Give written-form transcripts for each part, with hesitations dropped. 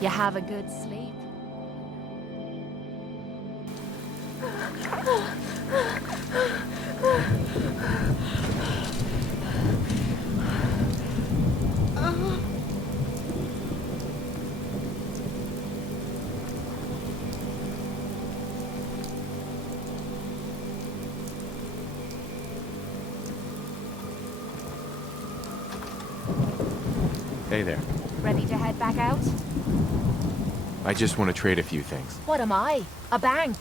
You have a good sleep? Hey there. Ready to head back out? I just want to trade a few things. What am I? A bank?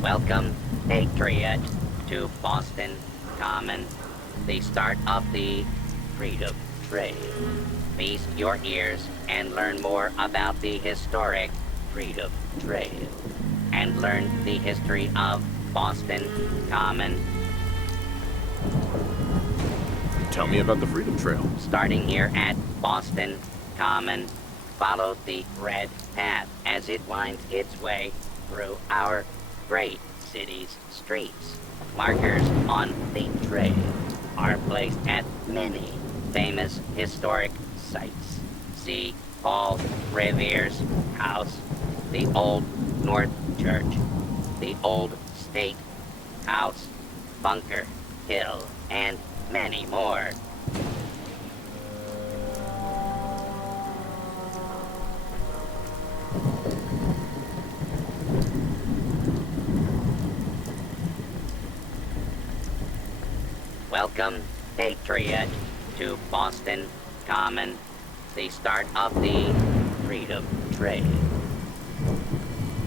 Welcome, Patriot, to Boston Common, the start of the Freedom Trail. Feast your ears and learn more about the historic Freedom Trail, and learn the history of Boston Common. Tell me about the Freedom Trail. Starting here at Boston Common, follow the red path as it winds its way through our great city's streets. Markers on the trail are placed at many famous historic sites. See Paul Revere's house, the Old North Church, the Old State House, Bunker Hill, and many more. Welcome, Patriot, to Boston Common, the start of the Freedom Trail.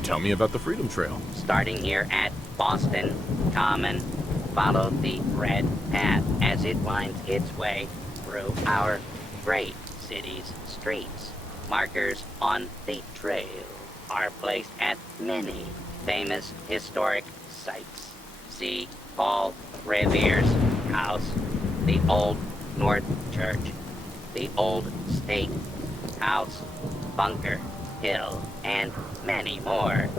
Tell me about the Freedom Trail. Starting here at Boston Common, follow the red path as it winds its way through our great city's streets. Markers on the trail are placed at many famous historic sites. See Paul Revere's house, the Old North Church, the Old State House, Bunker Hill, and many more.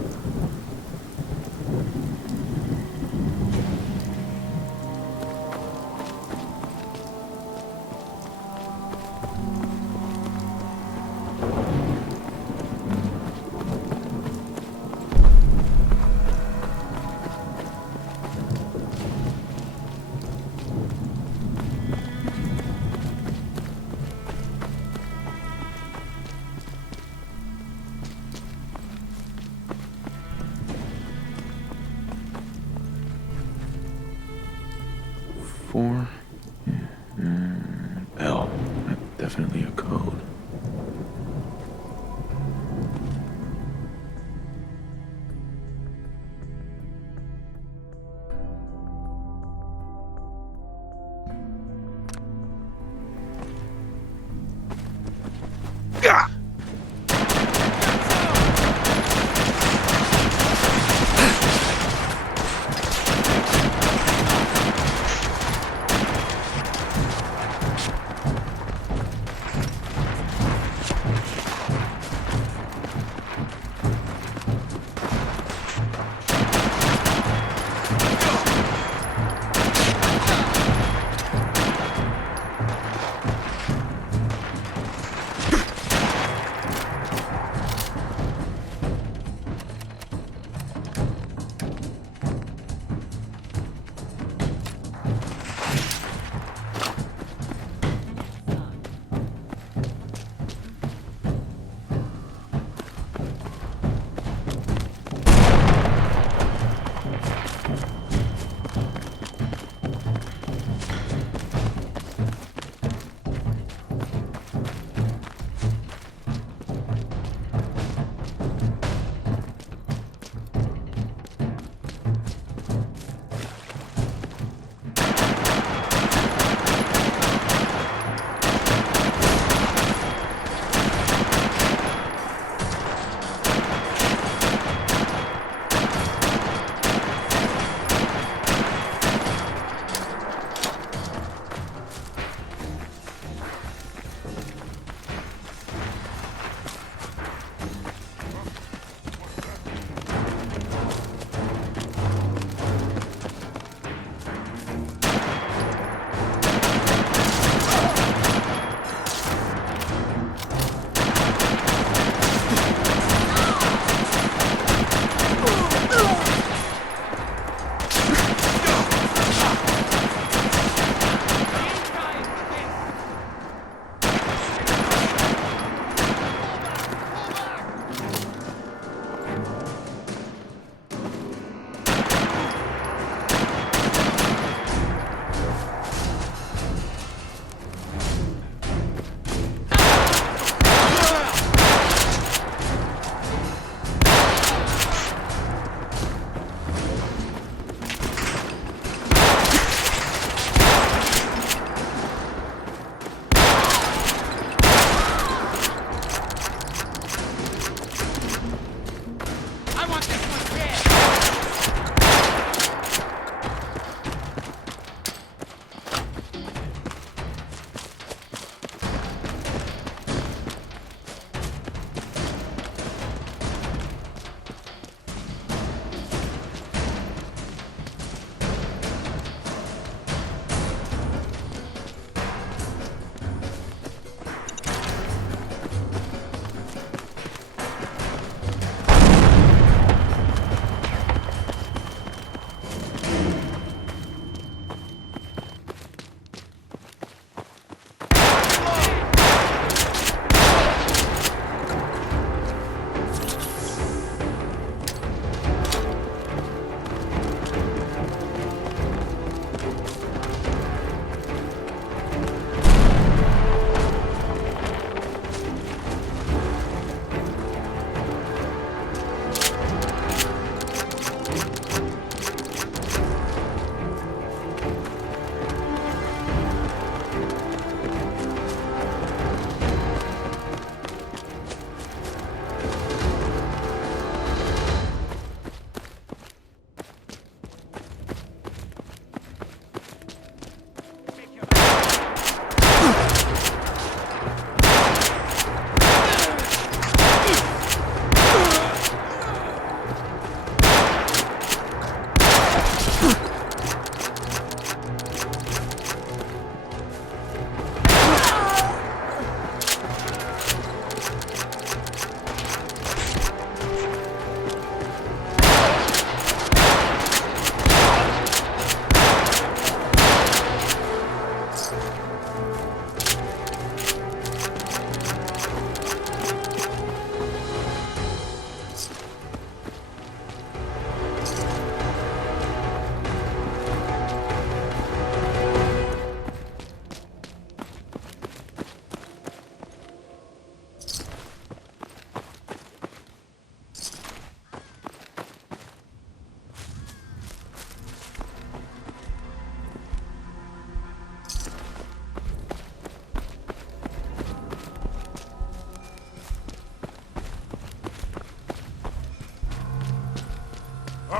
Four. L. Definitely a code.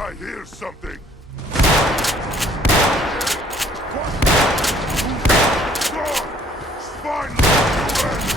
I hear something. Finally, you end.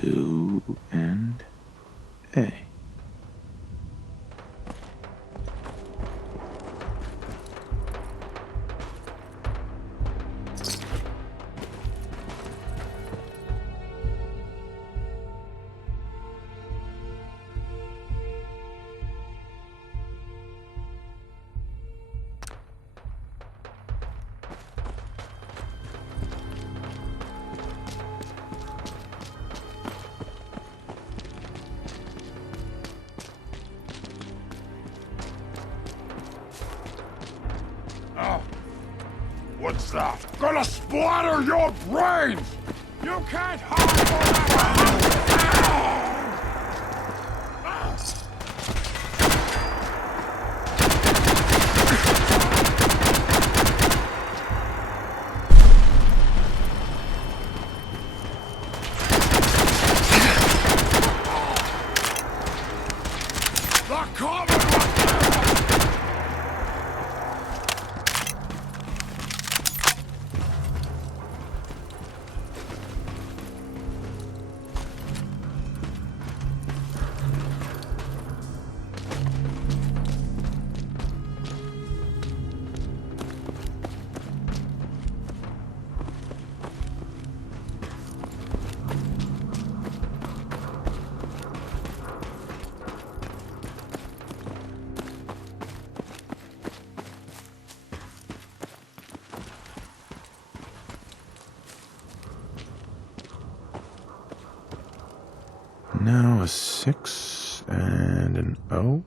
Two and A. What's that? Gonna splatter your brains! You can't hide forever! The Commonwealth! Now a 6 and an O.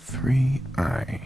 Three I.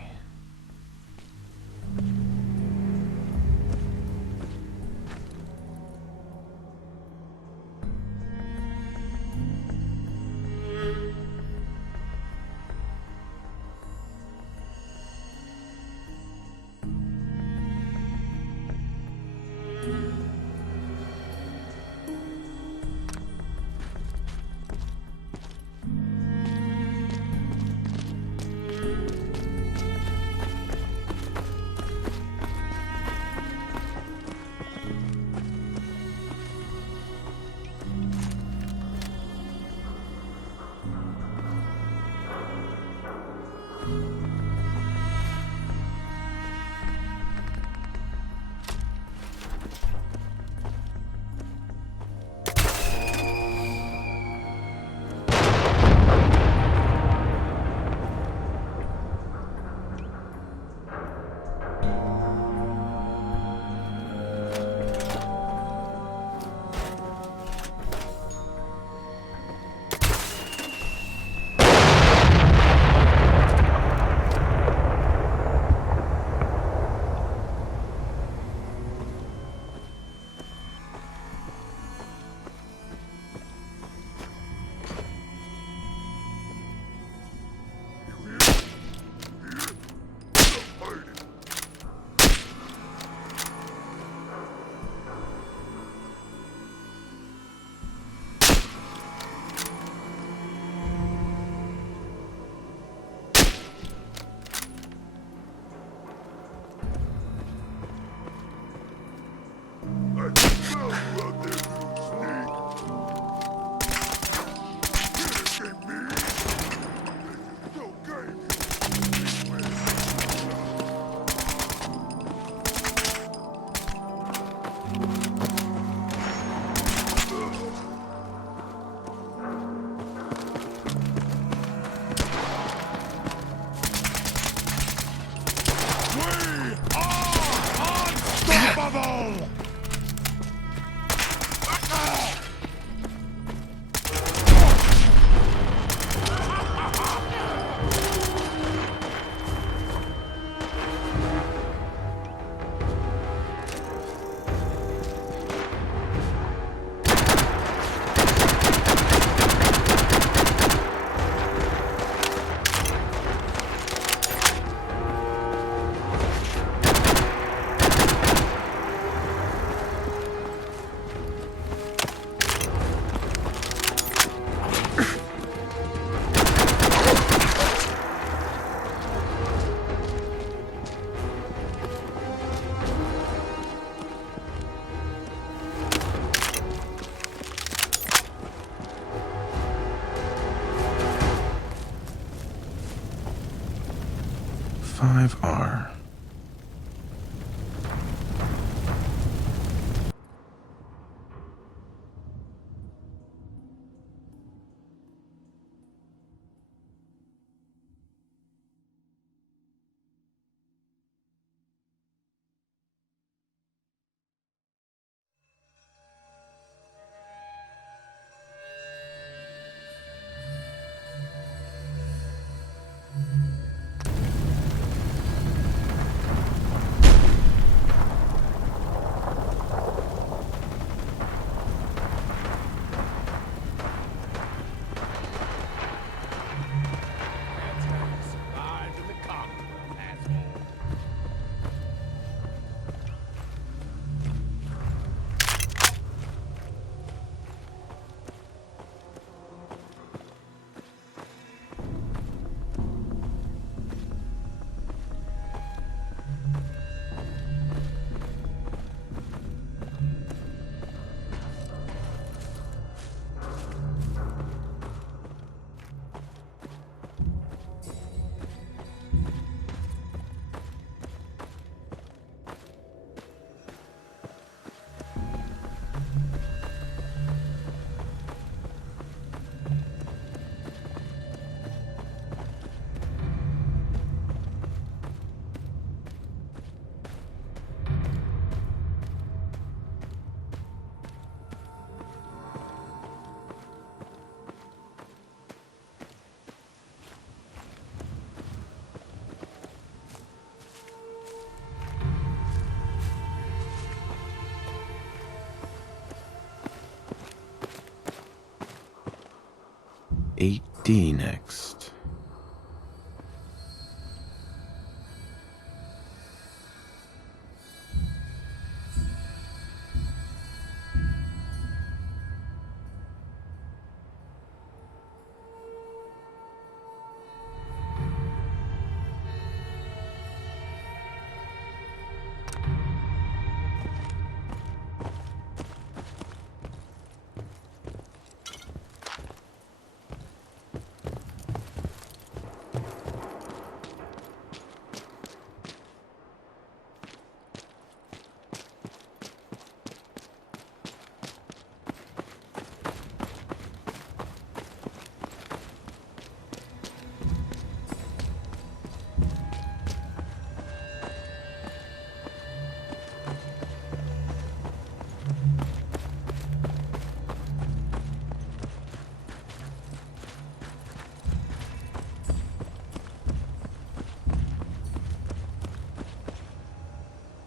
5R. Survived in the Commonwealth, asshole. D next.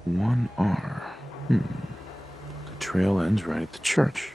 One R. The trail ends right at the church.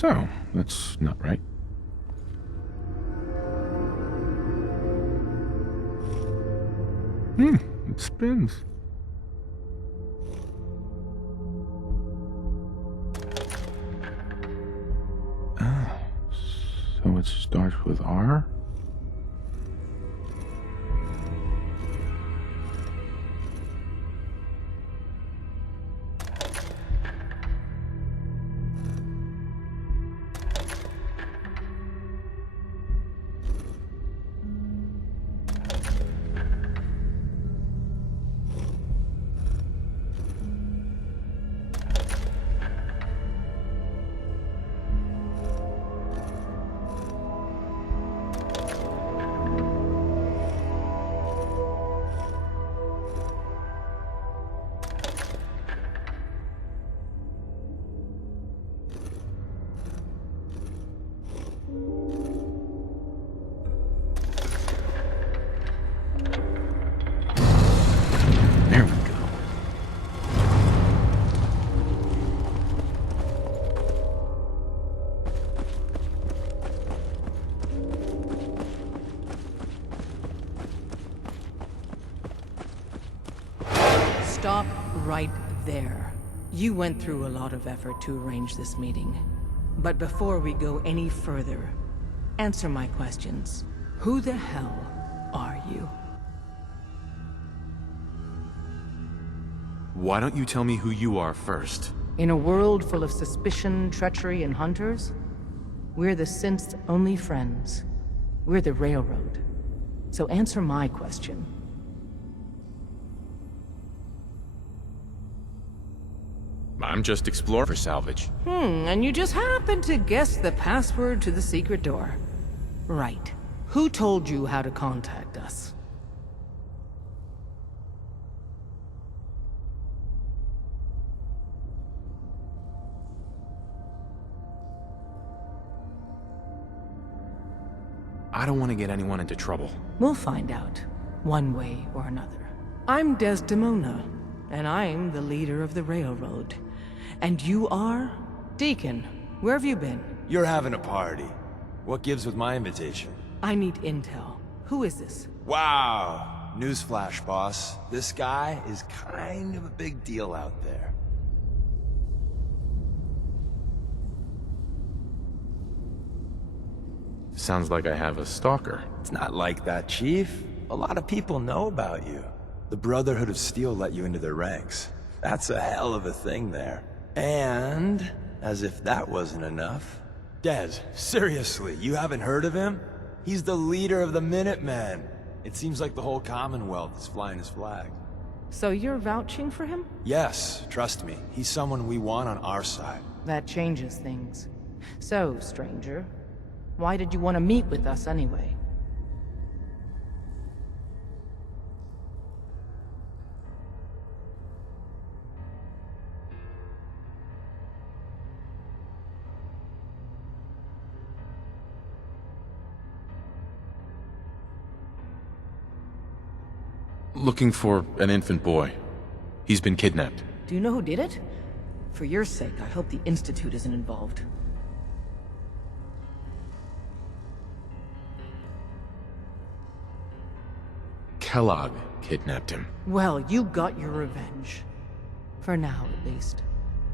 So, that's not right. It spins. So it starts with R? There we go. Stop right there. You went through a lot of effort to arrange this meeting. But before we go any further, answer my questions. Who the hell are you? Why don't you tell me who you are first? In a world full of suspicion, treachery, and hunters, we're the synth's only friends. We're the Railroad. So answer my question. I'm just exploring for salvage. And you just happened to guess the password to the secret door. Right. Who told you how to contact us? I don't want to get anyone into trouble. We'll find out, one way or another. I'm Desdemona, and I'm the leader of the Railroad. And you are? Deacon, where have you been? You're having a party. What gives with my invitation? I need intel. Who is this? Wow. Newsflash, boss. This guy is kind of a big deal out there. Sounds like I have a stalker. It's not like that, Chief. A lot of people know about you. The Brotherhood of Steel let you into their ranks. That's a hell of a thing there. And, as if that wasn't enough... Des, seriously, you haven't heard of him? He's the leader of the Minutemen. It seems like the whole Commonwealth is flying his flag. So you're vouching for him? Yes, trust me. He's someone we want on our side. That changes things. So, stranger, why did you want to meet with us anyway? Looking for an infant boy. He's been kidnapped. Do you know who did it? For your sake, I hope the Institute isn't involved. Kellogg kidnapped him. Well, you got your revenge. For now, at least.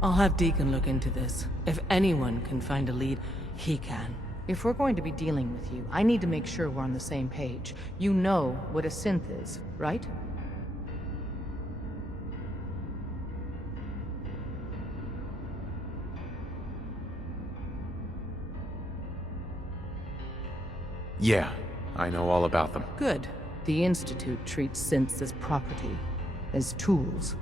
I'll have Deacon look into this. If anyone can find a lead, he can. If we're going to be dealing with you, I need to make sure we're on the same page. You know what a synth is, right? Yeah, I know all about them. Good. The Institute treats synths as property, as tools.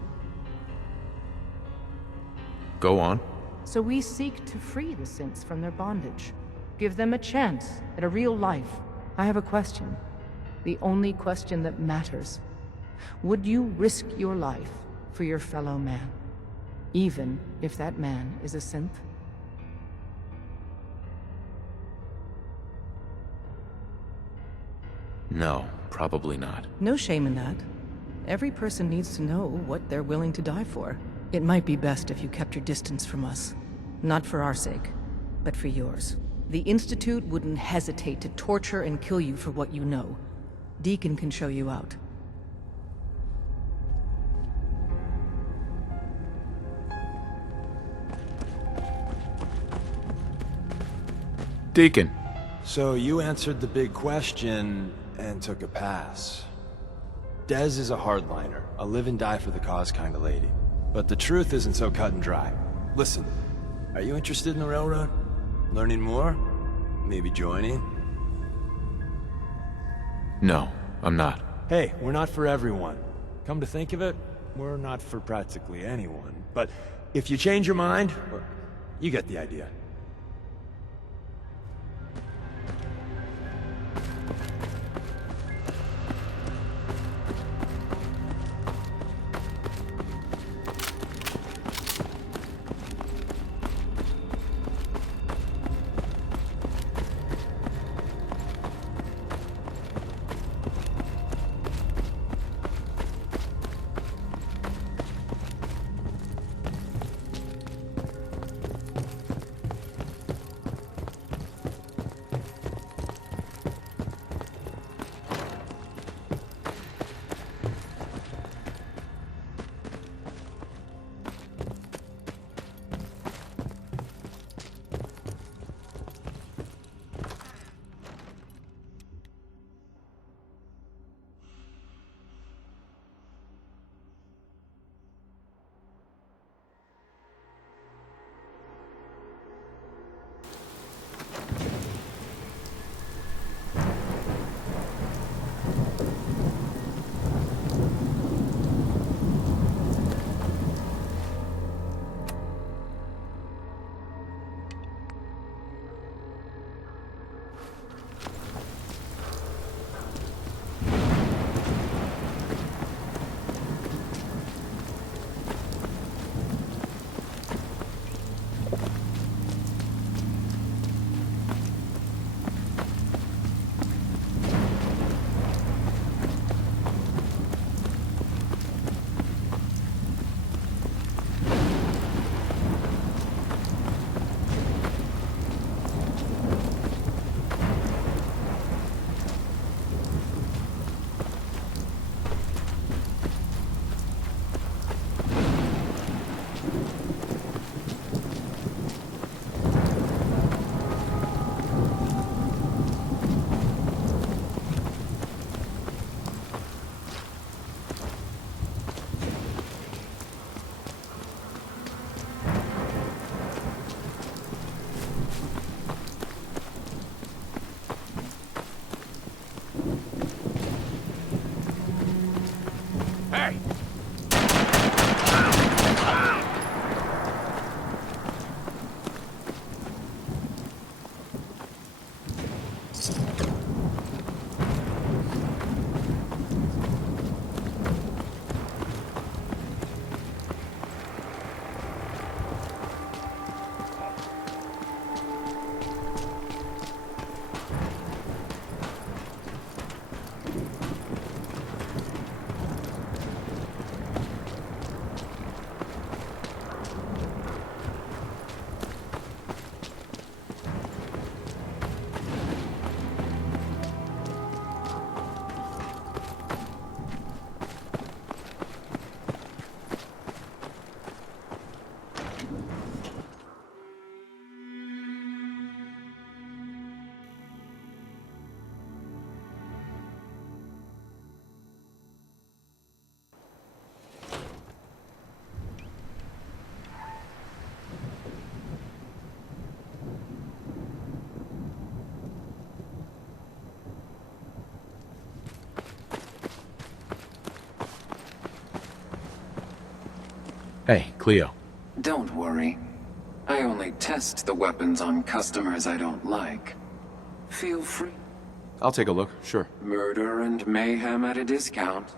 Go on. So we seek to free the synths from their bondage. Give them a chance at a real life. I have a question. The only question that matters. Would you risk your life for your fellow man? Even if that man is a synth? No, probably not. No shame in that. Every person needs to know what they're willing to die for. It might be best if you kept your distance from us. Not for our sake, but for yours. The Institute wouldn't hesitate to torture and kill you for what you know. Deacon can show you out. Deacon. So you answered the big question and took a pass. Dez is a hardliner, a live and die for the cause kind of lady. But the truth isn't so cut and dry. Listen, are you interested in the railroad? Learning more? Maybe joining? No, I'm not. Hey, we're not for everyone. Come to think of it, we're not for practically anyone. But if you change your mind, well, you get the idea. Hey, Cleo. Don't worry. I only test the weapons on customers I don't like. Feel free. I'll take a look, sure. Murder and mayhem at a discount.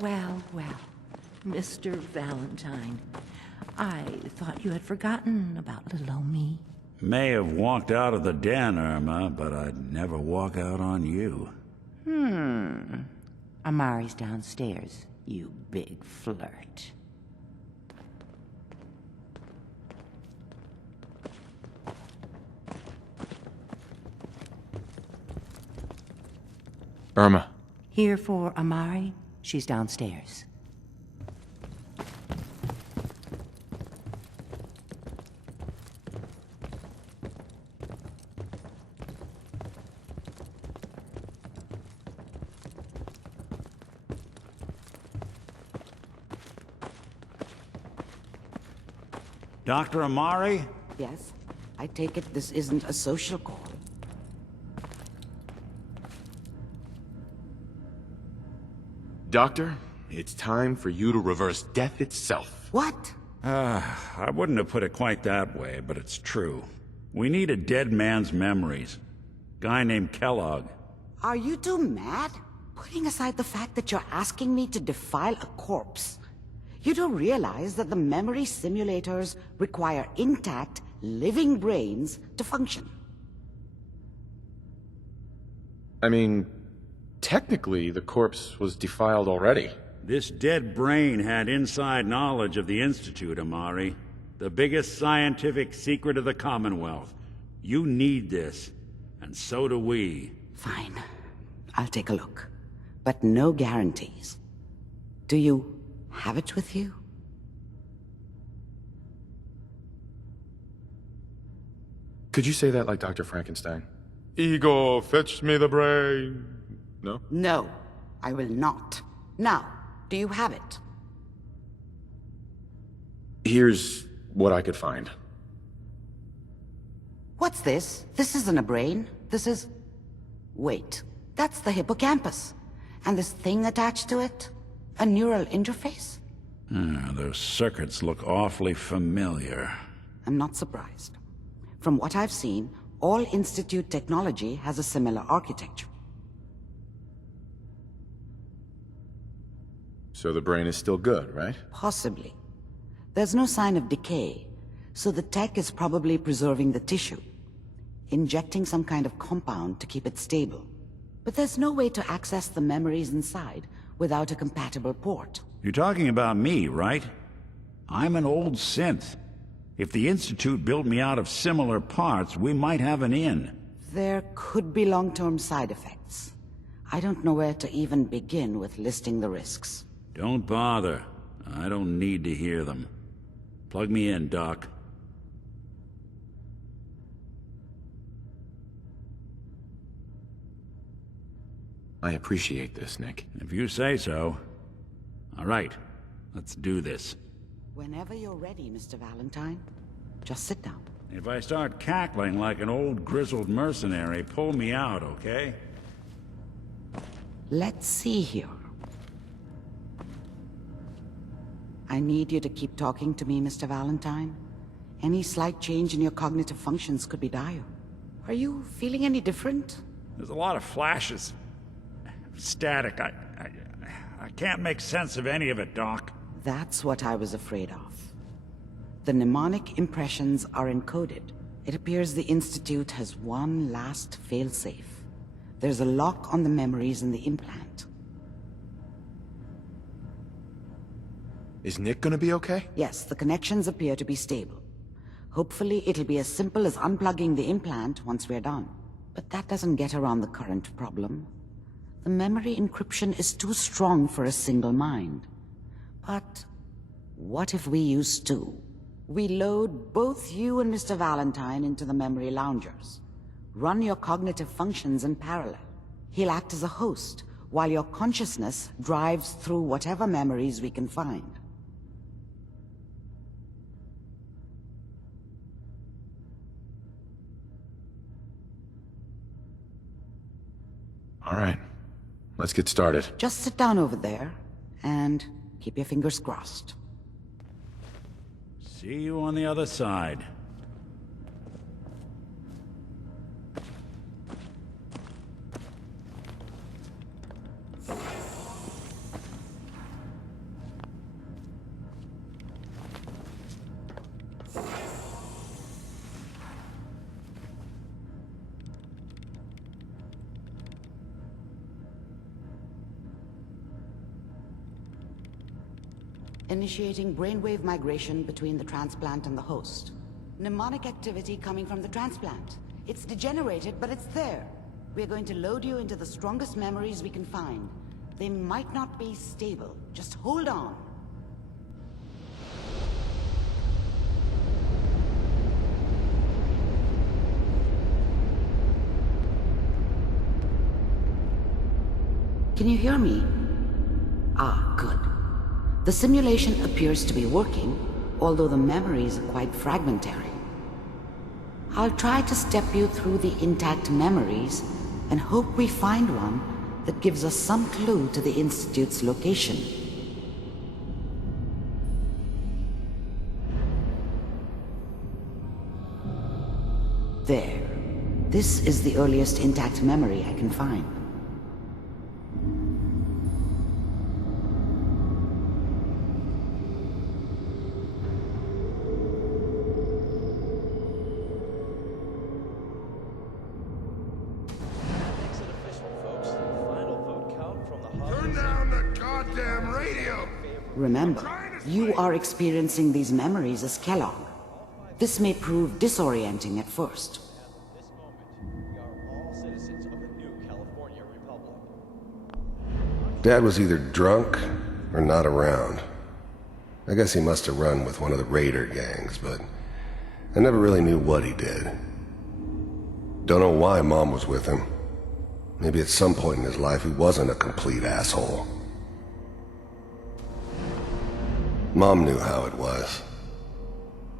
Well, Mr. Valentine, I thought you had forgotten about little old me. May have walked out of the den, Irma, but I'd never walk out on you. Amari's downstairs, you big flirt. Irma. Here for Amari? She's downstairs. Dr. Amari? Yes? I take it this isn't a social call. Doctor, it's time for you to reverse death itself. What? I wouldn't have put it quite that way, but it's true. We need a dead man's memories. Guy named Kellogg. Are you two mad? Putting aside the fact that you're asking me to defile a corpse, you do realize that the memory simulators require intact, living brains to function. I mean, technically, the corpse was defiled already. This dead brain had inside knowledge of the Institute, Amari. The biggest scientific secret of the Commonwealth. You need this, and so do we. Fine. I'll take a look. But no guarantees. Do you have it with you? Could you say that like Dr. Frankenstein? Ego, fetch me the brain. No? No, I will not. Now, do you have it? Here's what I could find. What's this? This isn't a brain. This is... Wait, that's the hippocampus. And this thing attached to it? A neural interface? Those circuits look awfully familiar. I'm not surprised. From what I've seen, all Institute technology has a similar architecture. So the brain is still good, right? Possibly. There's no sign of decay, so the tech is probably preserving the tissue, injecting some kind of compound to keep it stable. But there's no way to access the memories inside without a compatible port. You're talking about me, right? I'm an old synth. If the Institute built me out of similar parts, we might have an in. There could be long-term side effects. I don't know where to even begin with listing the risks. Don't bother. I don't need to hear them. Plug me in, Doc. I appreciate this, Nick. If you say so. All right, let's do this. Whenever you're ready, Mr. Valentine. Just sit down. If I start cackling like an old grizzled mercenary, pull me out, okay? Let's see here. I need you to keep talking to me, Mr. Valentine. Any slight change in your cognitive functions could be dire. Are you feeling any different? There's a lot of flashes. Static. I can't make sense of any of it, Doc. That's what I was afraid of. The mnemonic impressions are encoded. It appears the Institute has one last failsafe. There's a lock on the memories in the implant. Is Nick gonna be okay? Yes, the connections appear to be stable. Hopefully it'll be as simple as unplugging the implant once we're done. But that doesn't get around the current problem. The memory encryption is too strong for a single mind. But what if we use two? We load both you and Mr. Valentine into the memory loungers. Run your cognitive functions in parallel. He'll act as a host, while your consciousness drives through whatever memories we can find. All right. Let's get started. Just sit down over there, and keep your fingers crossed. See you on the other side. Initiating brainwave migration between the transplant and the host. Mnemonic activity coming from the transplant. It's degenerated, but it's there. We're going to load you into the strongest memories we can find. They might not be stable. Just hold on. Can you hear me? Ah, good. The simulation appears to be working, although the memories are quite fragmentary. I'll try to step you through the intact memories and hope we find one that gives us some clue to the Institute's location. There. This is the earliest intact memory I can find. Remember, you are experiencing these memories as Kellogg. This may prove disorienting at first. Dad was either drunk or not around. I guess he must have run with one of the raider gangs, but I never really knew what he did. Don't know why Mom was with him. Maybe at some point in his life he wasn't a complete asshole. Mom knew how it was.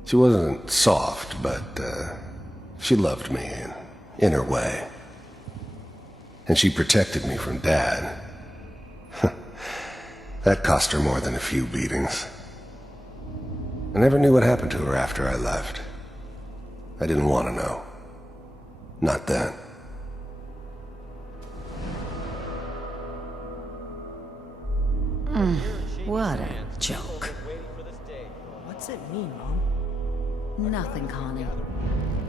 She wasn't soft, but she loved me in her way. And she protected me from Dad. That cost her more than a few beatings. I never knew what happened to her after I left. I didn't want to know. Not then. What a joke. What's it mean, Mom? Nothing, Connie.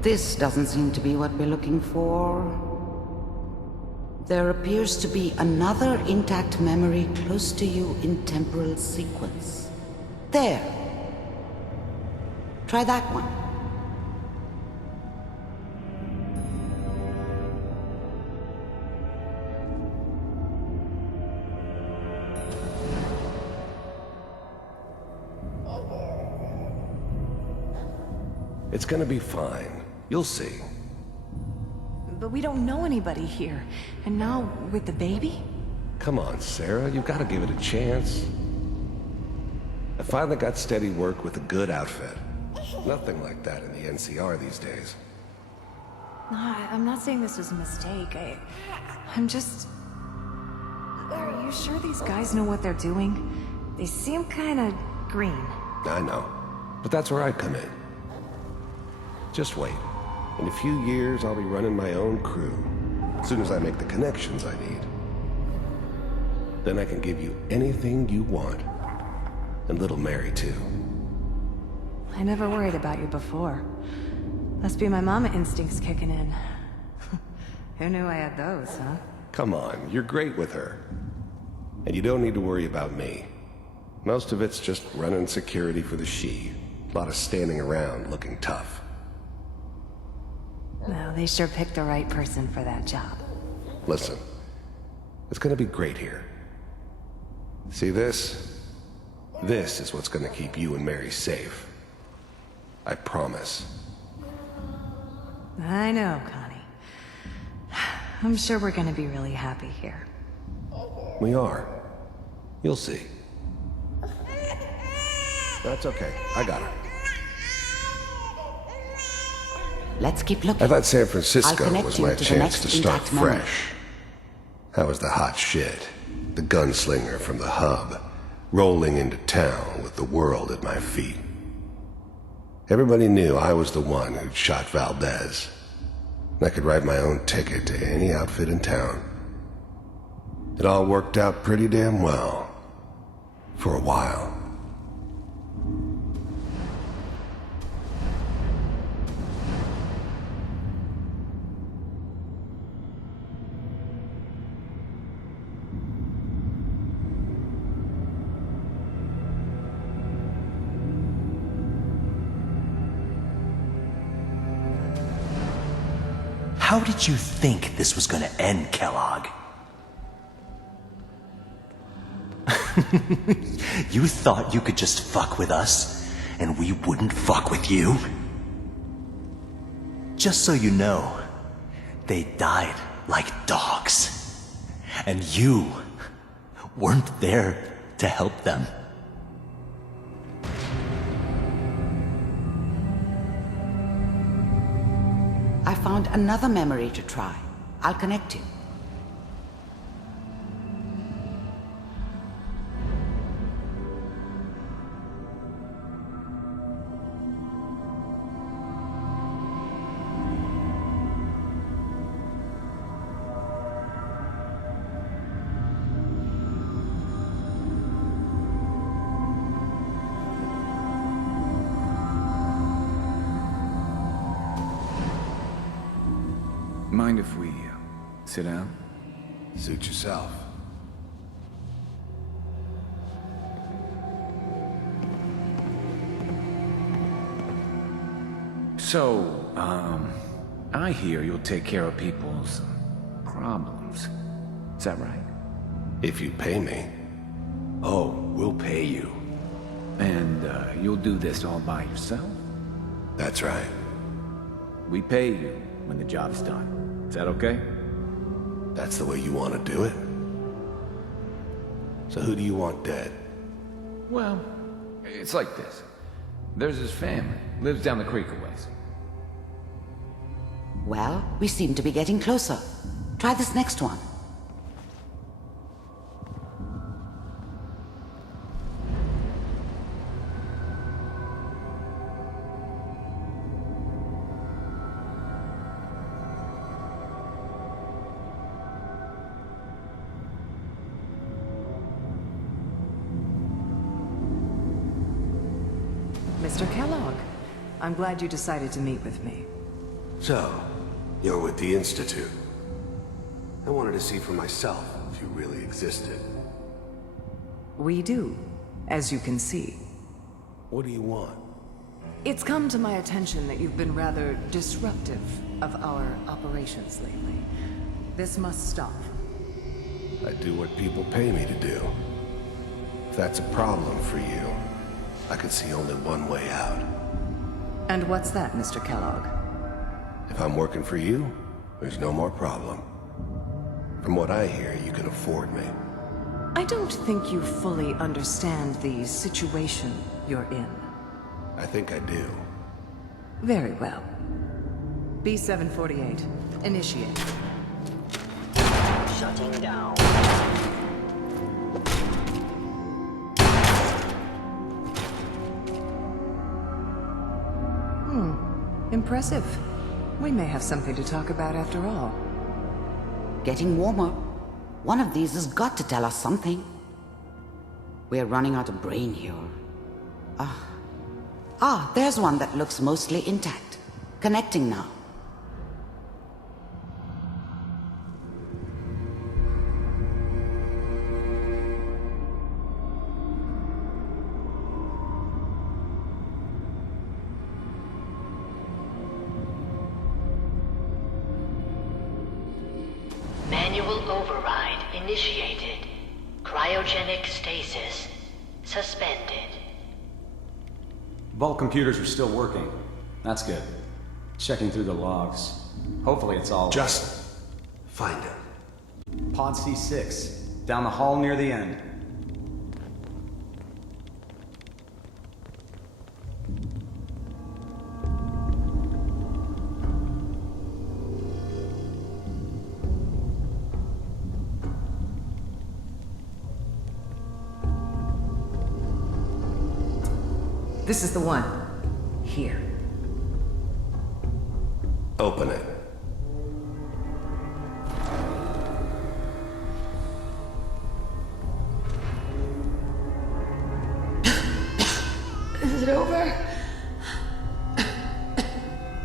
This doesn't seem to be what we're looking for. There appears to be another intact memory close to you in temporal sequence. There. Try that one. It's gonna be fine. You'll see. But we don't know anybody here. And now, with the baby? Come on, Sarah, you've gotta give it a chance. I finally got steady work with a good outfit. Nothing like that in the NCR these days. No, I'm not saying this was a mistake. I'm just... Are you sure these guys know what they're doing? They seem kinda green. I know. But that's where I come in. Just wait. In a few years, I'll be running my own crew. As soon as I make the connections I need. Then I can give you anything you want. And little Mary, too. I never worried about you before. Must be my mama instincts kicking in. Who knew I had those, huh? Come on, you're great with her. And you don't need to worry about me. Most of it's just running security for the she. A lot of standing around looking tough. Well, they sure picked the right person for that job. Listen, it's gonna be great here. See this? This is what's gonna keep you and Mary safe. I promise. I know, Connie. I'm sure we're gonna be really happy here. We are. You'll see. That's okay. I got her. Let's keep looking. I thought San Francisco was my to chance to start memory. fresh. I was the hot shit, the gunslinger from the hub, rolling into town with the world at my feet. Everybody knew I was the one who'd shot Valdez. And I could write my own ticket to any outfit in town. It all worked out pretty damn well. For a while. How did you think this was gonna end, Kellogg? You thought you could just fuck with us, and we wouldn't fuck with you? Just so you know, they died like dogs. And you weren't there to help them. I found another memory to try. I'll connect you. Mind if we sit down? Suit yourself. So, I hear you'll take care of people's problems. Is that right? If you pay me. Oh, we'll pay you. And, you'll do this all by yourself? That's right. We pay you when the job's done. Is that okay? That's the way you want to do it? So who do you want dead? Well, it's like this. There's his family. Lives down the creek a ways. Well, we seem to be getting closer. Try this next one. Mr. Kellogg, I'm glad you decided to meet with me. So, you're with the Institute. I wanted to see for myself if you really existed. We do, as you can see. What do you want? It's come to my attention that you've been rather disruptive of our operations lately. This must stop. I do what people pay me to do. If that's a problem for you, I could see only one way out. And what's that, Mr. Kellogg? If I'm working for you, there's no more problem. From what I hear, you can afford me. I don't think you fully understand the situation you're in. I think I do. Very well. B-748, initiate. Shutting down. Impressive. We may have something to talk about after all. Getting warmer. One of these has got to tell us something. We're running out of brain here. There's one that looks mostly intact. Connecting now. Manual override initiated. Cryogenic stasis suspended. Vault computers are still working. That's good. Checking through the logs. Hopefully it's all... Just find him. Pod C6. Down the hall near the end. This is the one. Here. Open it. Is it over?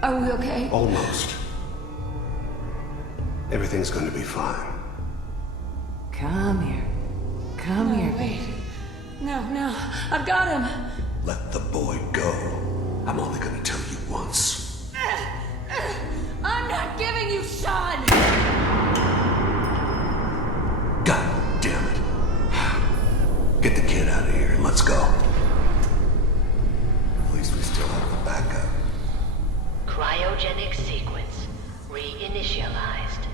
Are we okay? Almost. Everything's going to be fine. Come here. Come here. Wait. No. I've got him. Let the boy go. I'm only going to tell you once. I'm not forgiving you, Sean! God damn it. Get the kid out of here and let's go. At least we still have the backup. Cryogenic sequence reinitialized.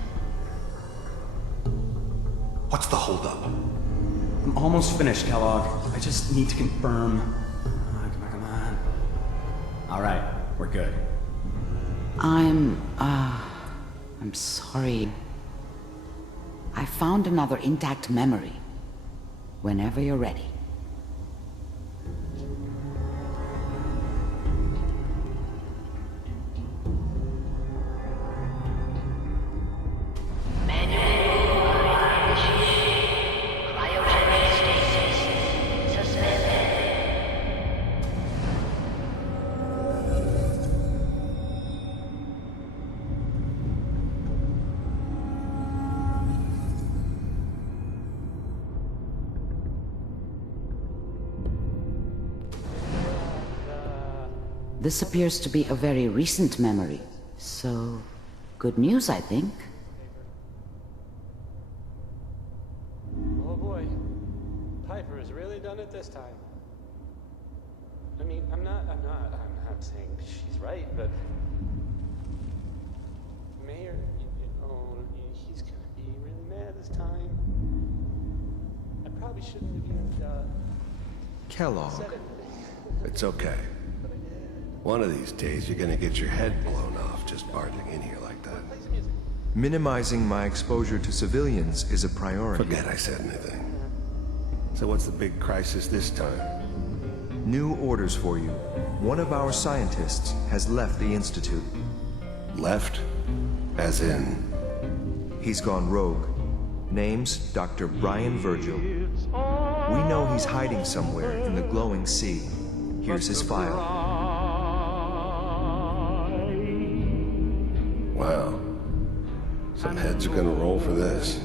What's the holdup? I'm almost finished, Kellogg. I just need to confirm. Come on. All right, we're good. I'm sorry. I found another intact memory. Whenever you're ready. This appears to be a very recent memory, so good news, I think. Oh boy, Piper has really done it this time. I mean, I'm not saying she's right, but Mayor, he's gonna be really mad this time. I probably shouldn't have even Kellogg. said it. It's okay. One of these days, you're gonna get your head blown off just barging in here like that. Minimizing my exposure to civilians is a priority. Forget I said anything. So what's the big crisis this time? New orders for you. One of our scientists has left the Institute. Left? As in? He's gone rogue. Name's Dr. Brian Virgil. We know he's hiding somewhere in the glowing sea. Here's his file. Wow. Some heads are gonna roll for this.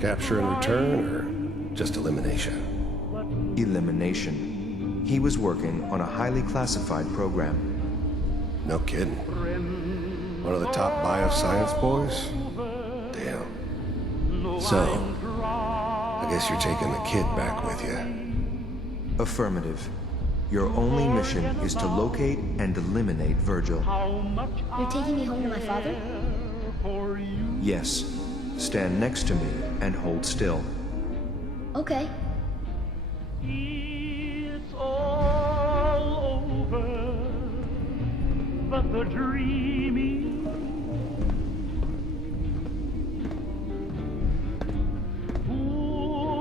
Capture and return, or just elimination? Elimination. He was working on a highly classified program. No kidding. One of the top bioscience boys? Damn. So, I guess you're taking the kid back with you. Affirmative. Your only mission is to locate and eliminate Virgil. You're taking me home to my father? Yes. Stand next to me and hold still. Okay. It's all over, but the dreaming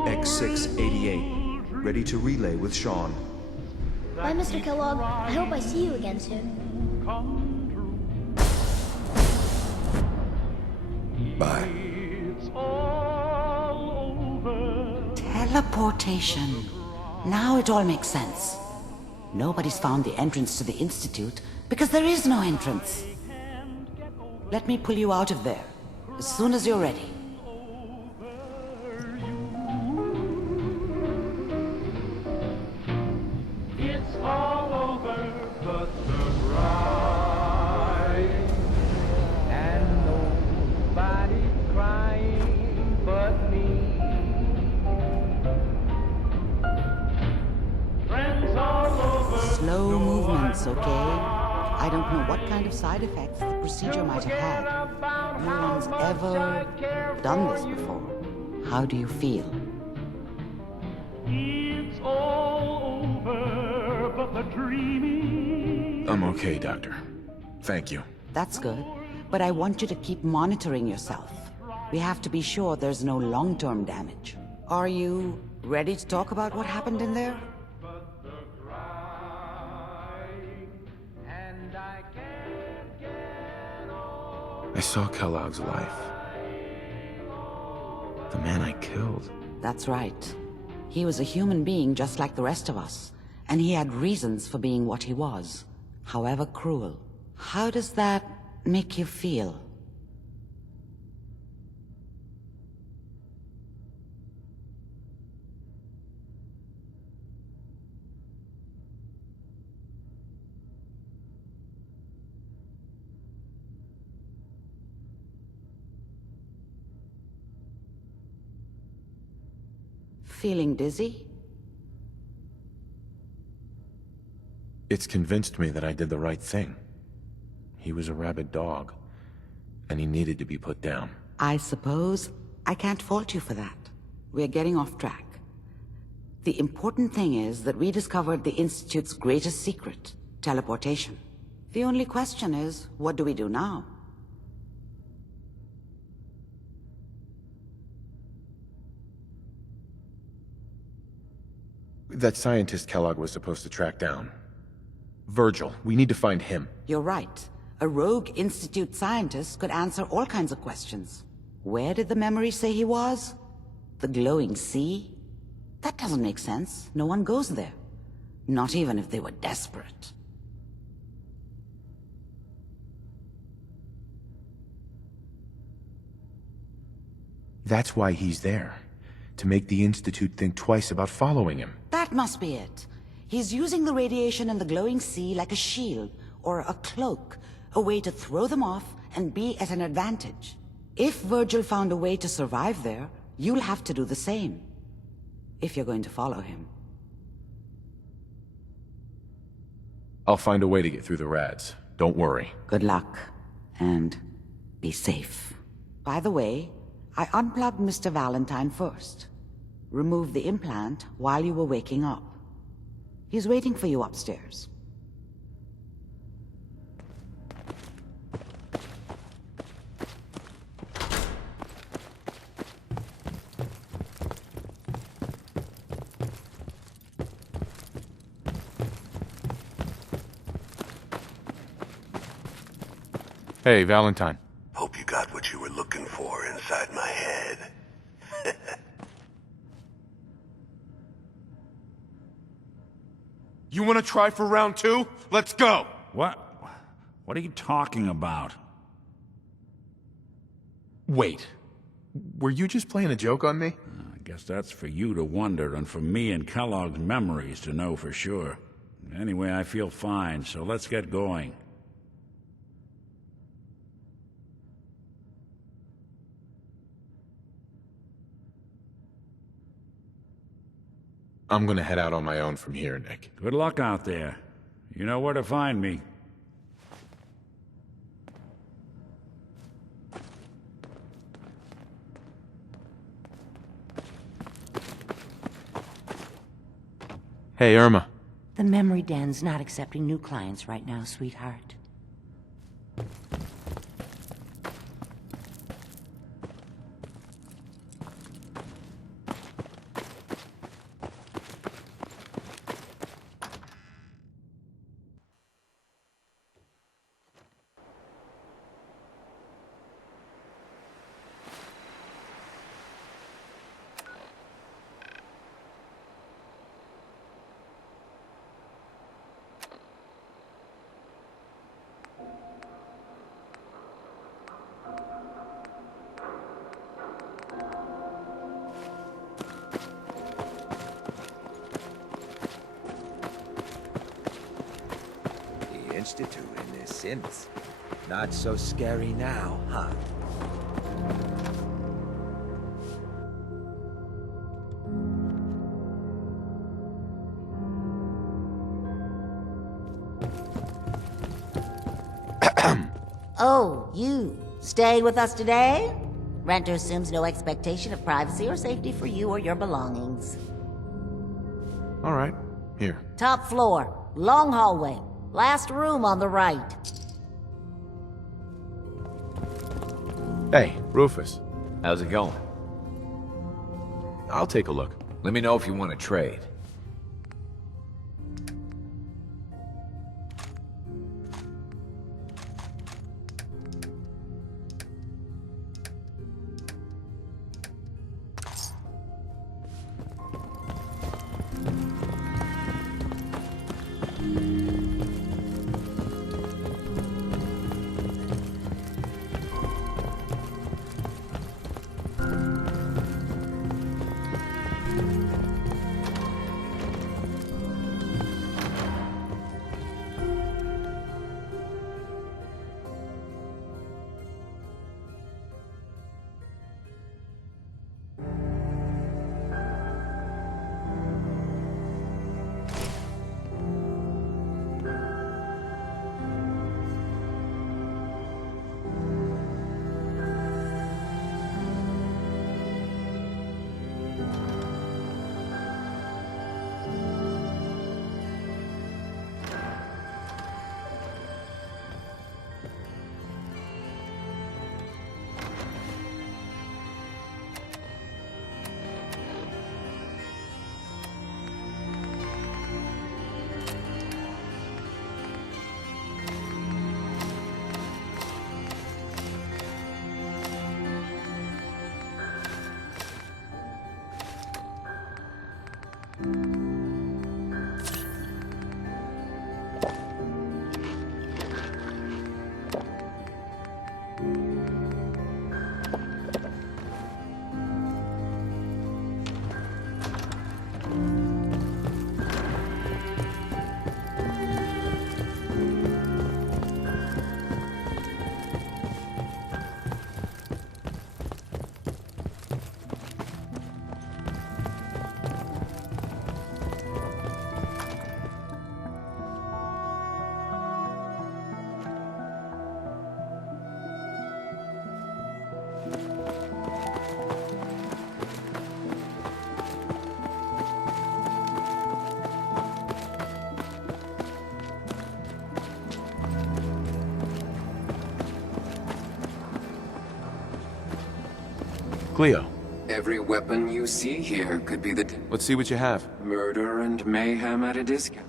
X688, ready to relay with Sean. Bye, Mr. Kellogg. I hope I see you again soon. Bye. Teleportation. Now it all makes sense. Nobody's found the entrance to the Institute because there is no entrance. Let me pull you out of there as soon as you're ready. It's all over, but the crying, and nobody's crying but me. Friends all over. Slow movements, okay? I don't know what kind of side effects the procedure might have had. No one's ever done this before. How do you feel? It's all over, but the dreaming. I'm okay, Doctor. Thank you. That's good, but I want you to keep monitoring yourself. We have to be sure there's no long-term damage. Are you ready to talk about what happened in there? I saw Kellogg's life. The man I killed. That's right. He was a human being just like the rest of us, and he had reasons for being what he was, however cruel. How does that make you feel? Feeling dizzy? It's convinced me that I did the right thing. He was a rabid dog, and he needed to be put down. I suppose I can't fault you for that. We're getting off track. The important thing is that we discovered the Institute's greatest secret, teleportation. The only question is, what do we do now? That scientist Kellogg was supposed to track down. Virgil, we need to find him. You're right. A rogue Institute scientist could answer all kinds of questions. Where did the memory say he was? The glowing sea? That doesn't make sense. No one goes there. Not even if they were desperate. That's why he's there. To make the Institute think twice about following him. That must be it. He's using the radiation in the glowing sea like a shield, or a cloak, a way to throw them off and be at an advantage. If Virgil found a way to survive there, you'll have to do the same. If you're going to follow him. I'll find a way to get through the Rads. Don't worry. Good luck. And be safe. By the way, I unplugged Mr. Valentine first. Removed the implant while you were waking up. He's waiting for you upstairs. Hey, Valentine. Hope you got what you were looking for inside my head. You want to try for round 2? Let's go! What? What are you talking about? Wait. Were you just playing a joke on me? I guess that's for you to wonder, and for me and Kellogg's memories to know for sure. Anyway, I feel fine, so let's get going. I'm gonna head out on my own from here, Nick. Good luck out there. You know where to find me. Hey, Irma. The memory den's not accepting new clients right now, sweetheart. Institute in their sins. Not so scary now, huh? Oh, you. Staying with us today? Renter assumes no expectation of privacy or safety for you or your belongings. All right. Here. Top floor. Long hallway. Last room on the right. Hey, Rufus. How's it going? I'll take a look. Let me know if you want to trade. Cleo. Every weapon you see here could be the Let's see what you have. murder and mayhem at a discount.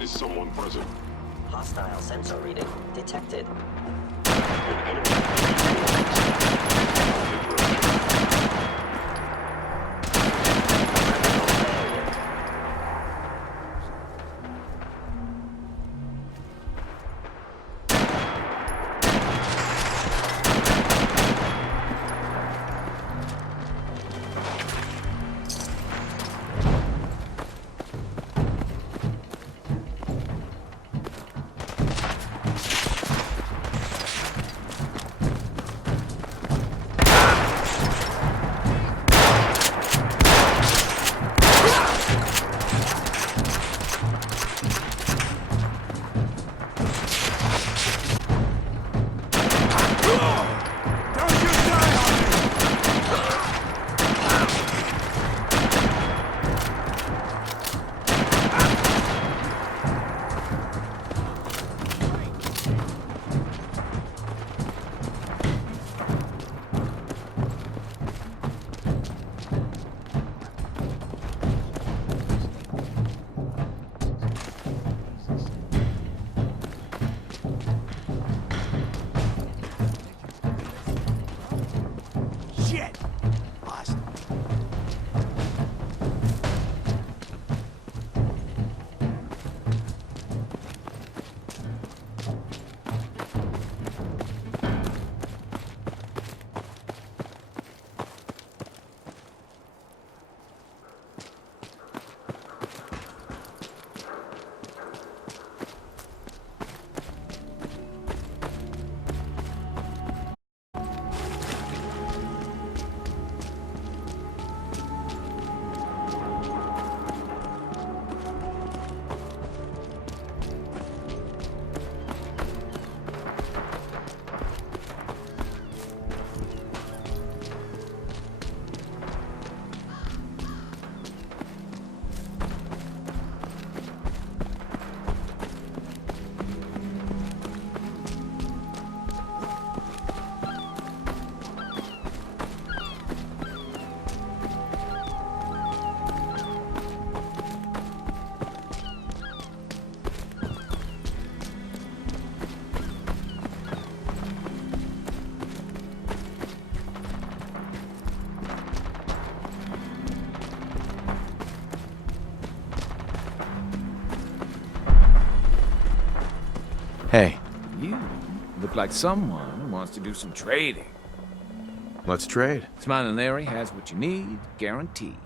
Is someone present? Hostile sensor reading detected. Hey. You look like someone who wants to do some trading. Let's trade. Smiling Larry has what you need, guaranteed.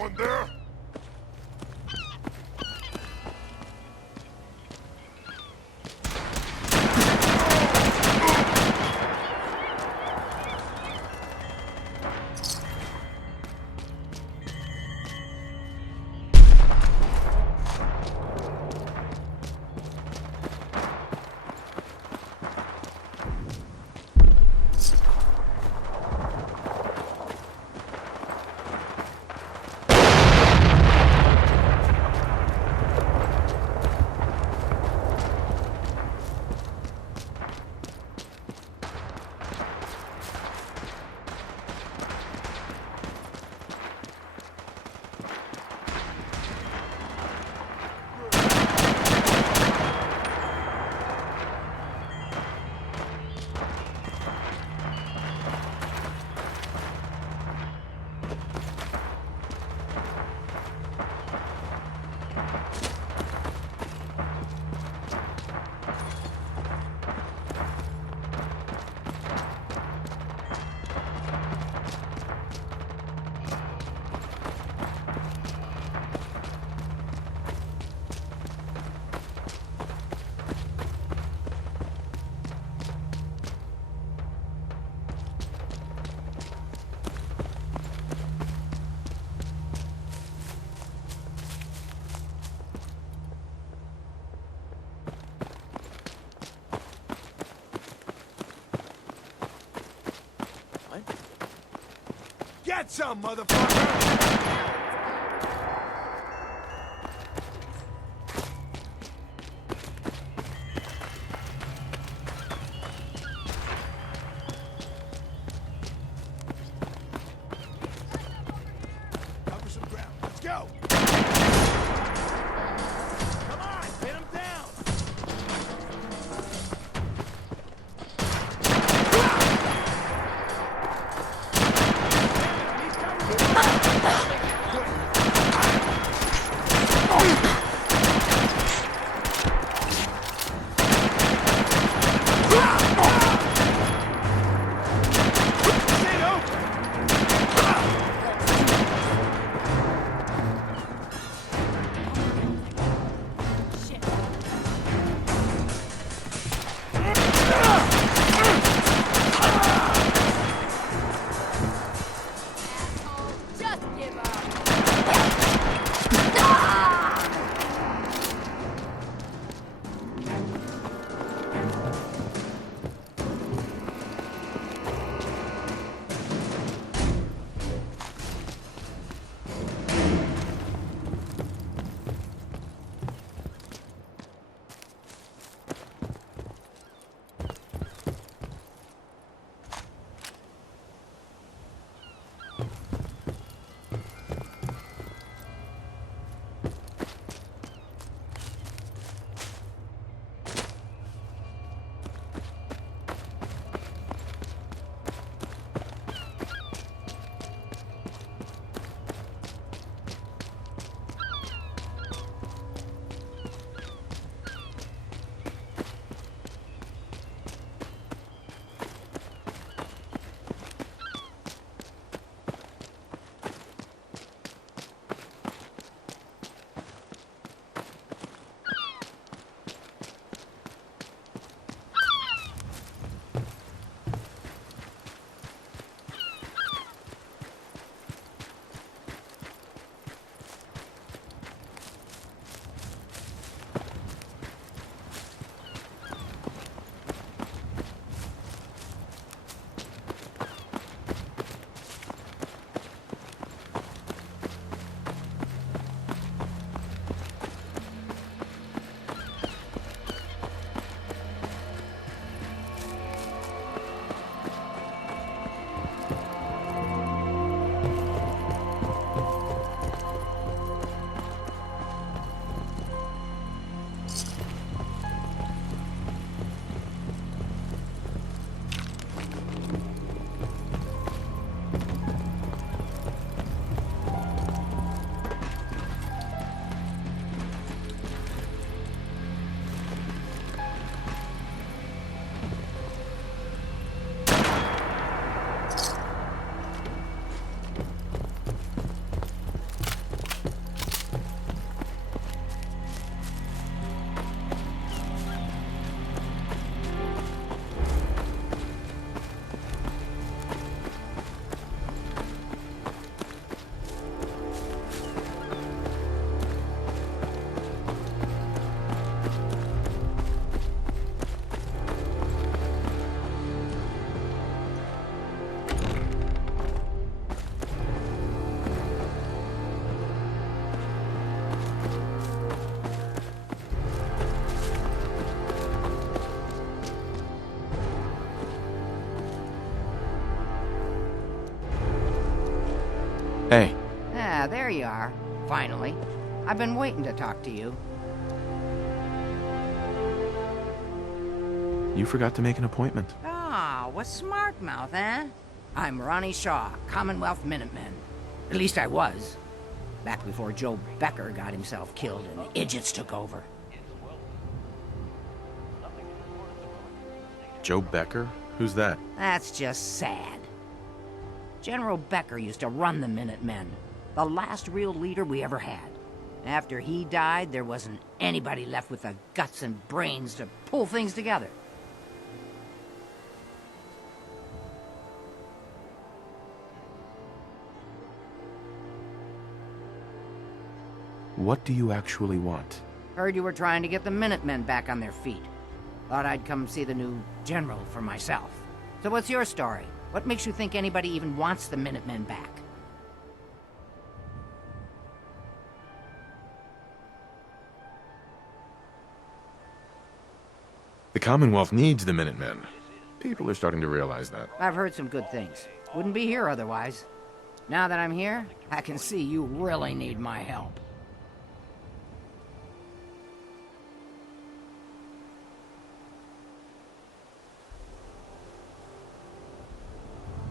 Anyone there? Get some, motherfucker! Cover some ground. Let's go! Come on, pin him down! Hey. Ah, there you are. Finally. I've been waiting to talk to you. You forgot to make an appointment. Ah, what's smart mouth, eh? I'm Ronnie Shaw, Commonwealth Minutemen. At least I was. Back before Joe Becker got himself killed and the idiots took over. Joe Becker? Who's that? That's just sad. General Becker used to run the Minutemen. The last real leader we ever had. After he died, there wasn't anybody left with the guts and brains to pull things together. What do you actually want? Heard you were trying to get the Minutemen back on their feet. Thought I'd come see the new general for myself. So what's your story? What makes you think anybody even wants the Minutemen back? The Commonwealth needs the Minutemen. People are starting to realize that. I've heard some good things. Wouldn't be here otherwise. Now that I'm here, I can see you really need my help.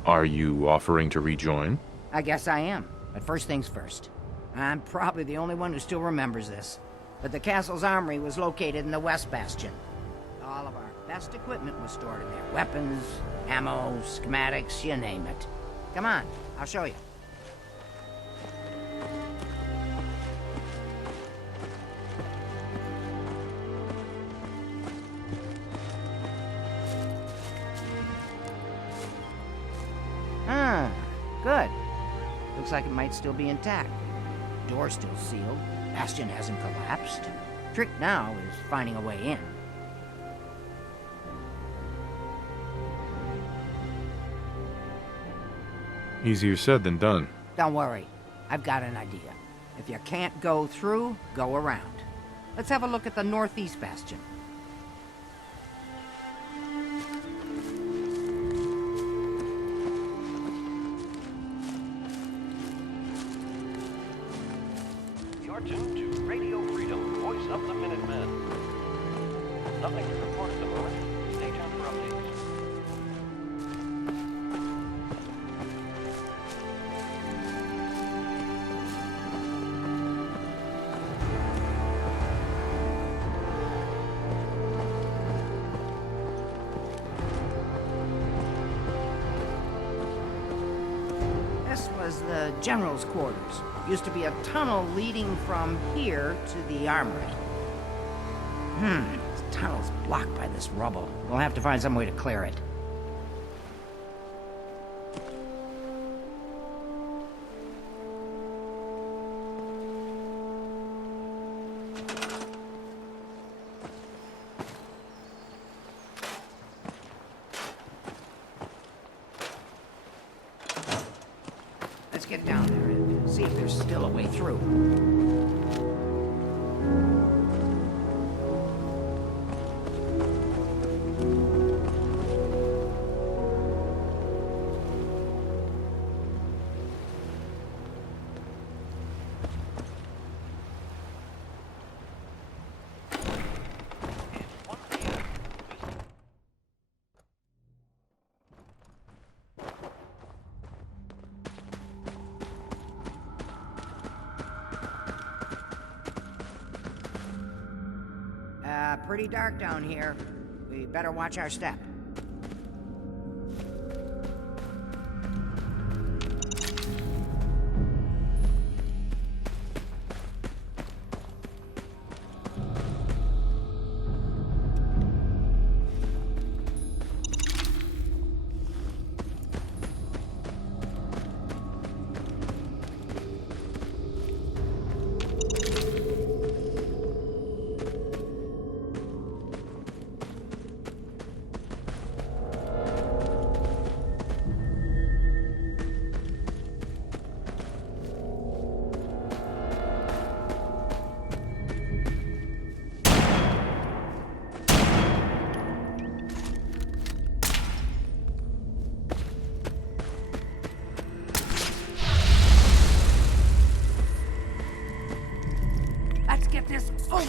Are you offering to rejoin? I guess I am. But first things first. I'm probably the only one who still remembers this. But the castle's armory was located in the West Bastion. All of our best equipment was stored in there. Weapons, ammo, schematics, you name it. Come on, I'll show you. Good. Looks like it might still be intact. Door's still sealed. Bastion hasn't collapsed. Trick now is finding a way in. Easier said than done. Don't worry. I've got an idea. If you can't go through, go around. Let's have a look at the northeast bastion. You're tuned to Radio Freedom, voice of the Minutemen. Nothing to report at the moment. Stay tuned for updates. This was the general's quarters. Used to be a tunnel leading from here to the armory. This tunnel's blocked by this rubble. We'll have to find some way to clear it. Let's get down there and see if there's still a way through. Pretty dark down here. We better watch our step.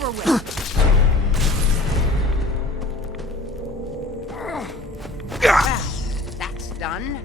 over with. Well, that's done.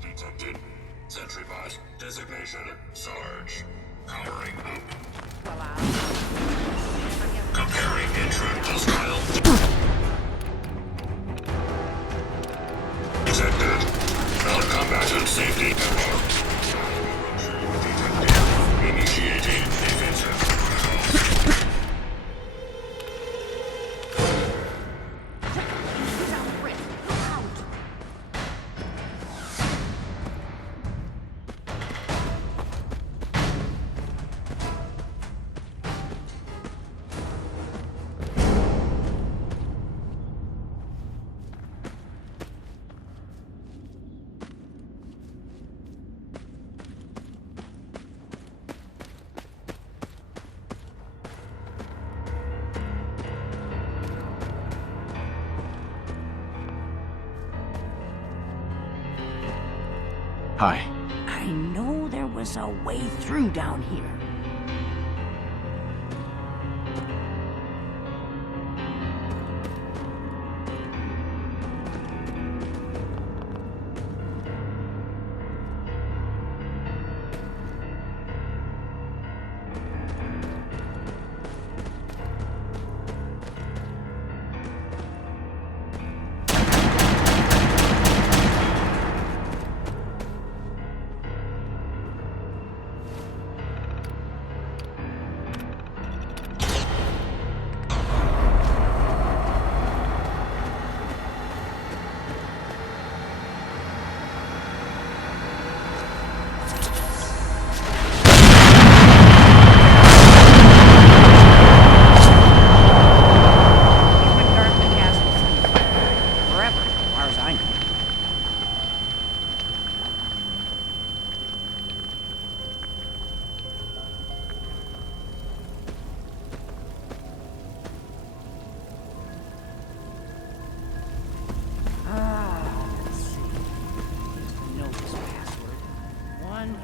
Detected. Sentry bot. Designation. Sarge. Powering up. Comparing intrude hostile. Detected. Non-combatant safety. Detected. Initiating defensive. Hi. I know there was a way through down here.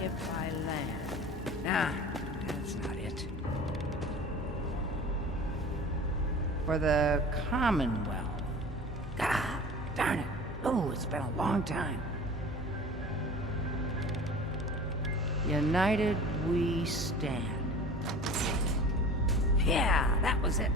If I land. Nah, that's not it. For the Commonwealth. Darn it. Oh, it's been a long time. United we stand. Yeah, that was it.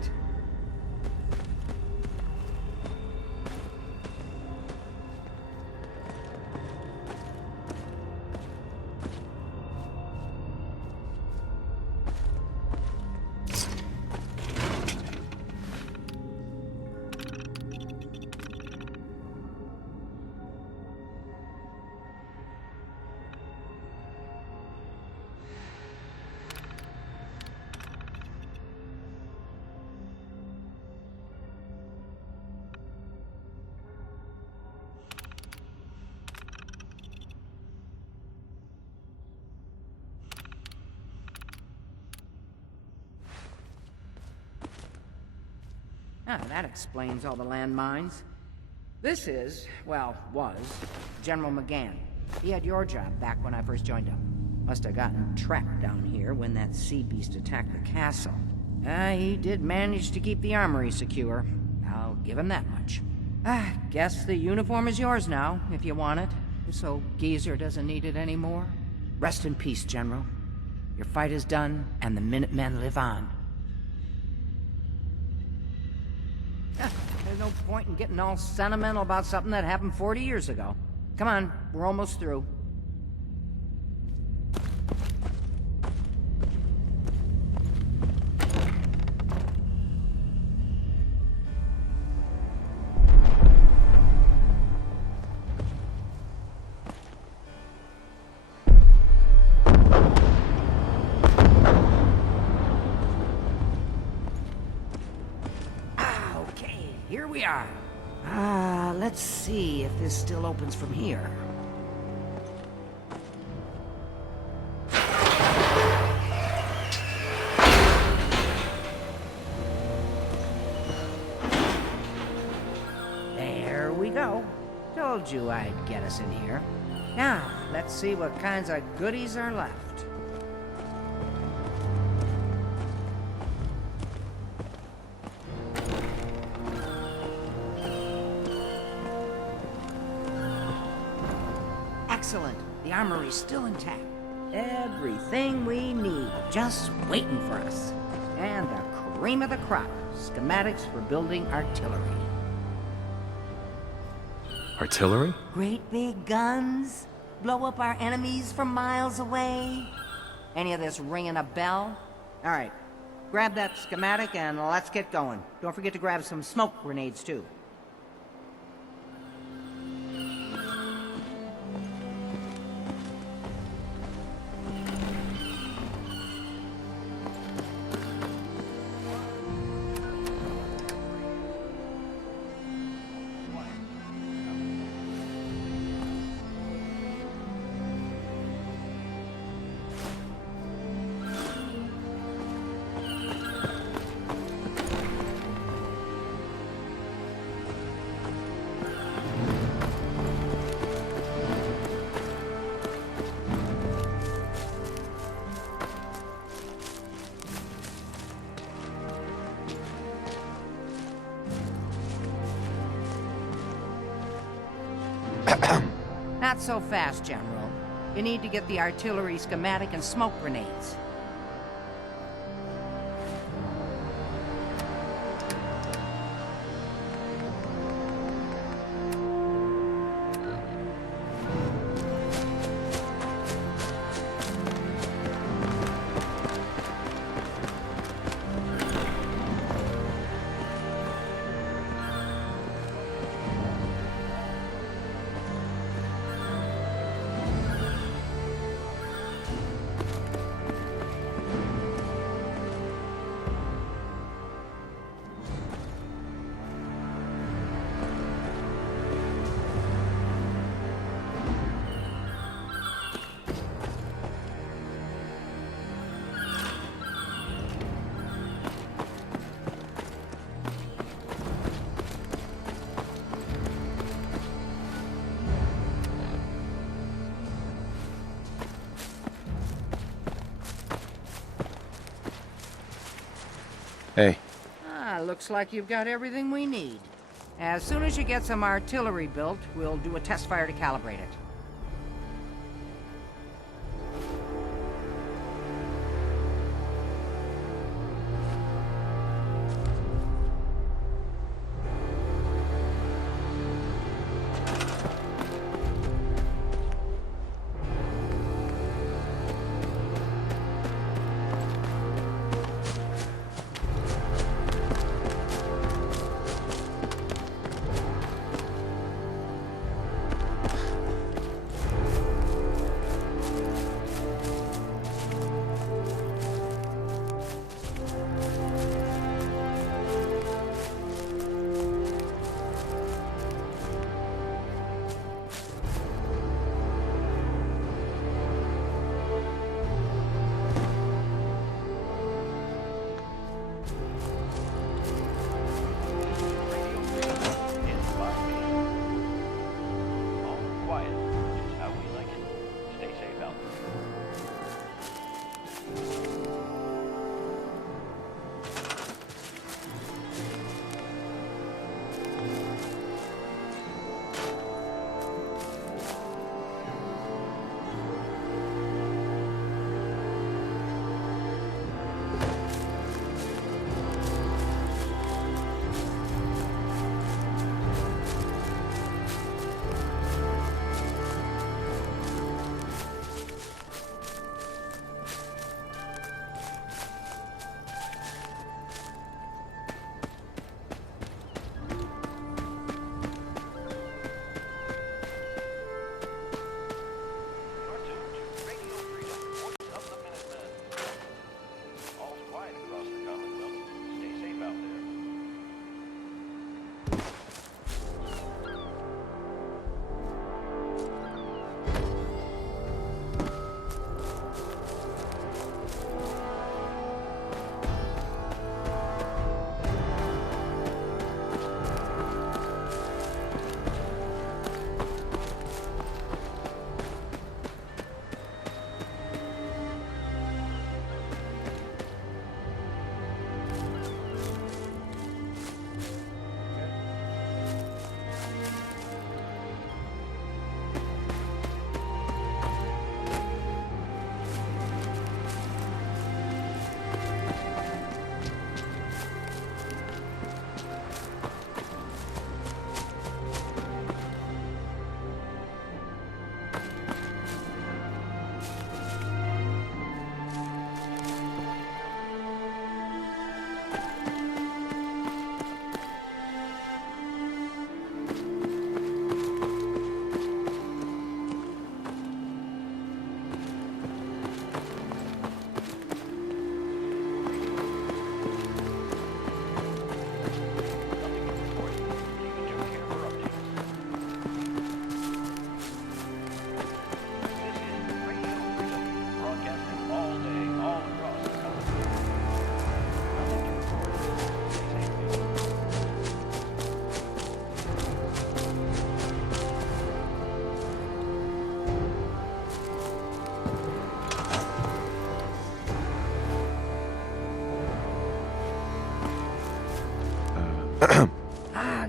Ah, that explains all the landmines. This is, well, was, General McGann. He had your job back when I first joined him. Must have gotten trapped down here when that sea beast attacked the castle. He did manage to keep the armory secure. I'll give him that much. Guess the uniform is yours now, if you want it. So Geezer doesn't need it anymore. Rest in peace, General. Your fight is done, and the Minutemen live on. There's no point in getting all sentimental about something that happened 40 years ago. Come on, we're almost through. Here we are. Let's see if this still opens from here. There we go. Told you I'd get us in here. Now, let's see what kinds of goodies are left. Excellent. The armory's still intact. Everything we need, just waiting for us. And the cream of the crop, schematics for building artillery. Artillery? Great big guns? Blow up our enemies from miles away? Any of this ringing a bell? All right, grab that schematic and let's get going. Don't forget to grab some smoke grenades, too. Not so fast, General. You need to get the artillery schematic and smoke grenades. Hey. Looks like you've got everything we need. As soon as you get some artillery built, we'll do a test fire to calibrate it.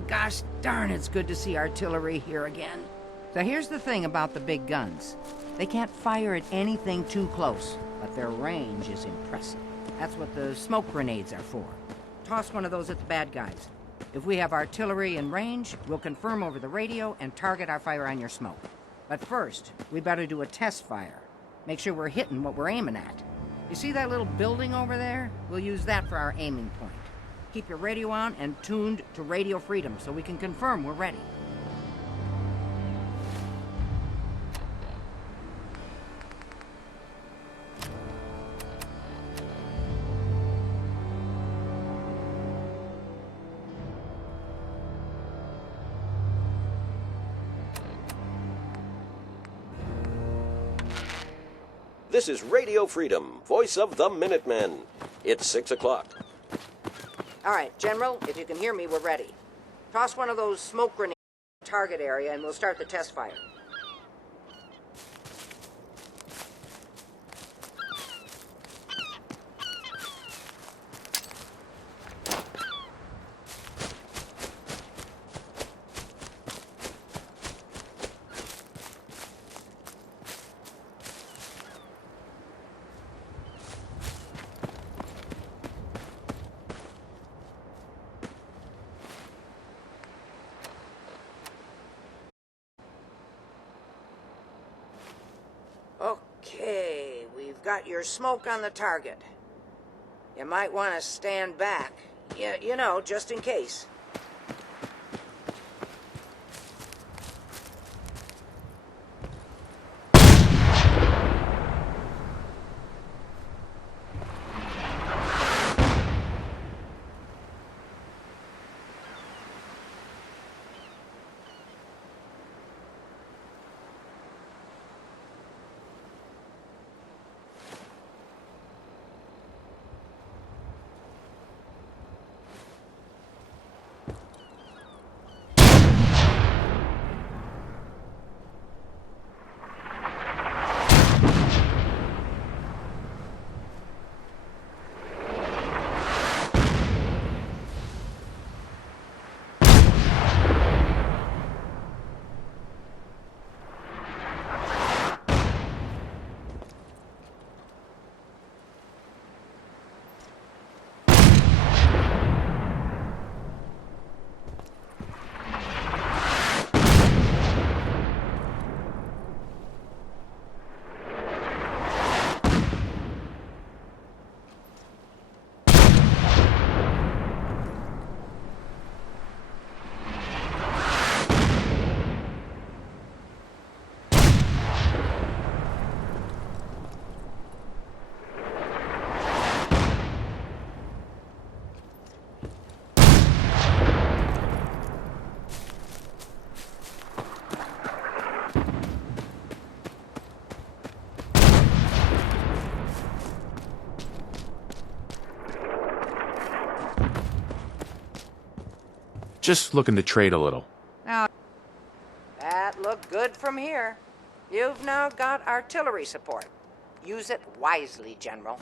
Gosh darn, it's good to see artillery here again. So here's the thing about the big guns. They can't fire at anything too close, but their range is impressive. That's what the smoke grenades are for. Toss one of those at the bad guys. If we have artillery in range, we'll confirm over the radio and target our fire on your smoke. But first, we better do a test fire. Make sure we're hitting what we're aiming at. You see that little building over there? We'll use that for our aiming point. Keep your radio on and tuned to Radio Freedom so we can confirm we're ready. This is Radio Freedom, voice of the Minutemen. It's 6 o'clock. All right, General, if you can hear me, we're ready. Toss one of those smoke grenades in the target area and we'll start the test fire. got your smoke on the target. You might want to stand back. You know, just in case. Just looking to trade a little. Now, that looked good from here. You've now got artillery support. Use it wisely, General.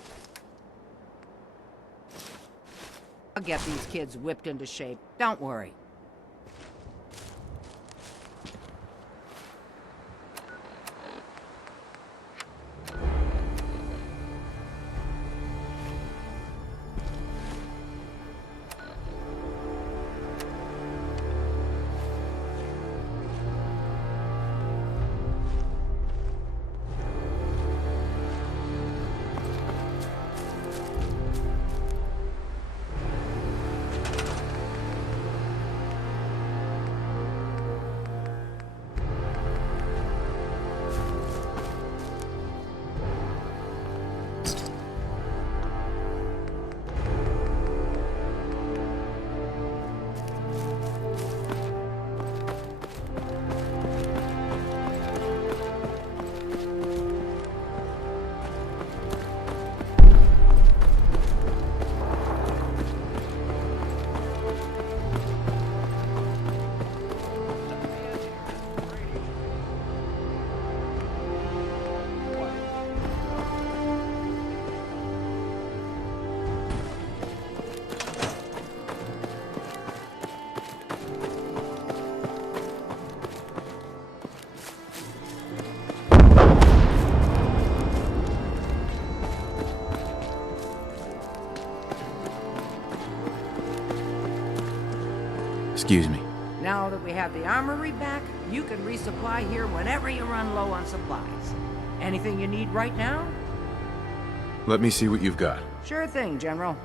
I'll get these kids whipped into shape. Don't worry. Excuse me. Now that we have the armory back, you can resupply here whenever you run low on supplies. Anything you need right now? Let me see what you've got. Sure thing, General.